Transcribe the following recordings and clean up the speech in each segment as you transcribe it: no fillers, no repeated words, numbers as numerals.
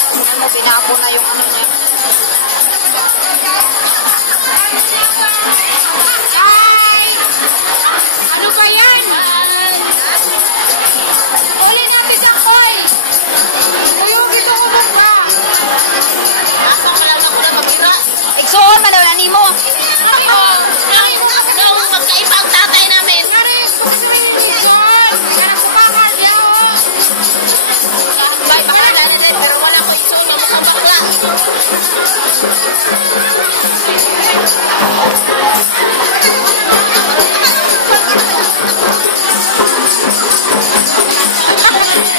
Ano, pinapo na yung ano niya. Ay! Ano ba yan? Uli natin sa koy. Uyong dito ko ba? Asa ka lang ako na mabira. Igsoon, manawalan ni mo. Magkaiba ang tatay namin. Bay, pakala na din, pero wala ko igsoon. Mamakang bakla.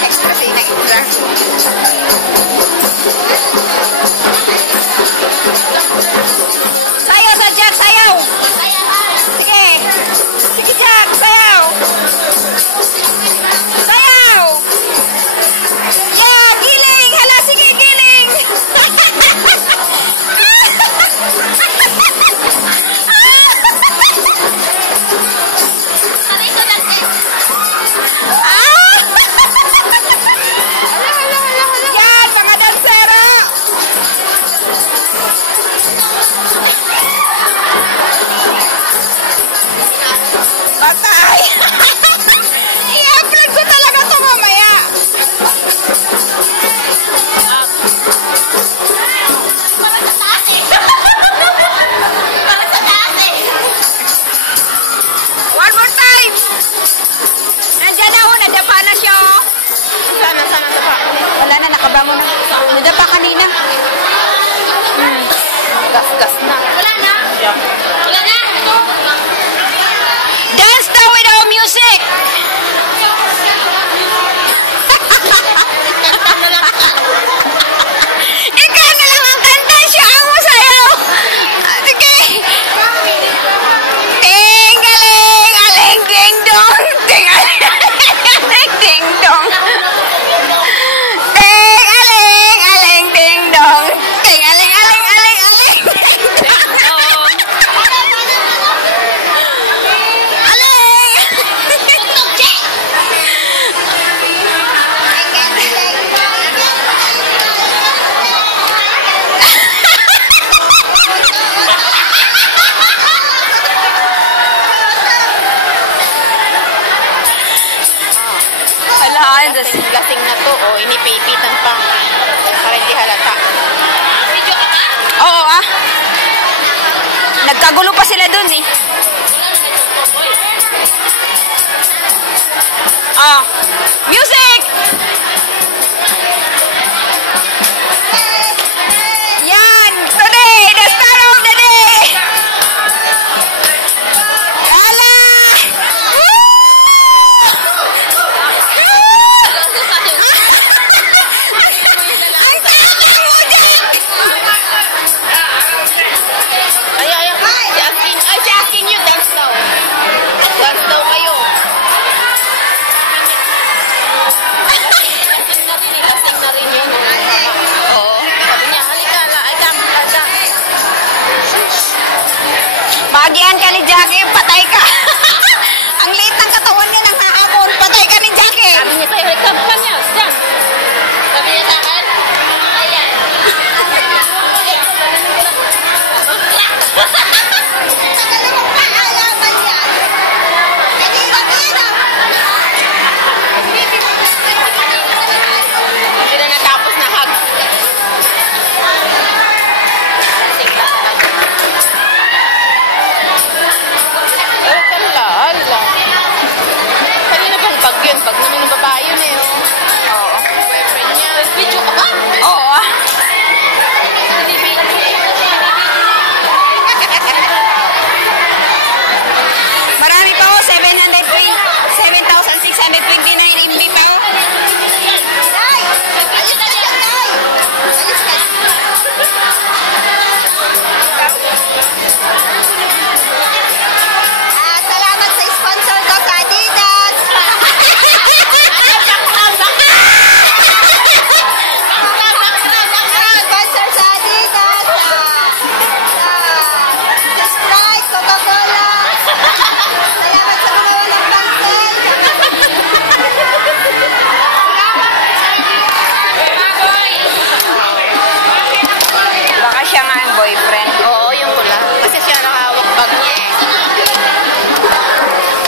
Extra say na extra. Sayaw sa Jack, sayaw! Sige! Sige Jack, sayaw! Sayaw! Yeah, giling! Hala, sige, giling! Yan, mga dansera! Batay! I-upload ko talaga ito mamaya! Para sa taas eh! Para sa taas eh! One more time! Nandiyan na ho, nadapa na siya oh! Sana nadapa? Wala na, nakabango na. Nadapa kanina. Gas-gas na. Wala na? Wala na? Dance daw without music! Ikaw na lang ang kanta, siya ang masayaw! Sige! Ting galing! Aling ding dong! Ting aling ding dong! Ting aling! Aling ding dong! Ting aling! Aling! Aling! Aling! Halaan, lasing na to. O, inipipitan pa. Para hindi halata. Oo, ah. Nagkagulo pa sila dun, eh. Ah. Music! Yan! Today, the star of the day! Ala! Si asking you, dance daw. Dance daw kayo. Lasing na rin yun. Oo. Sabi niya, halika, adam. Bagian ka ni Jackie, patay ka.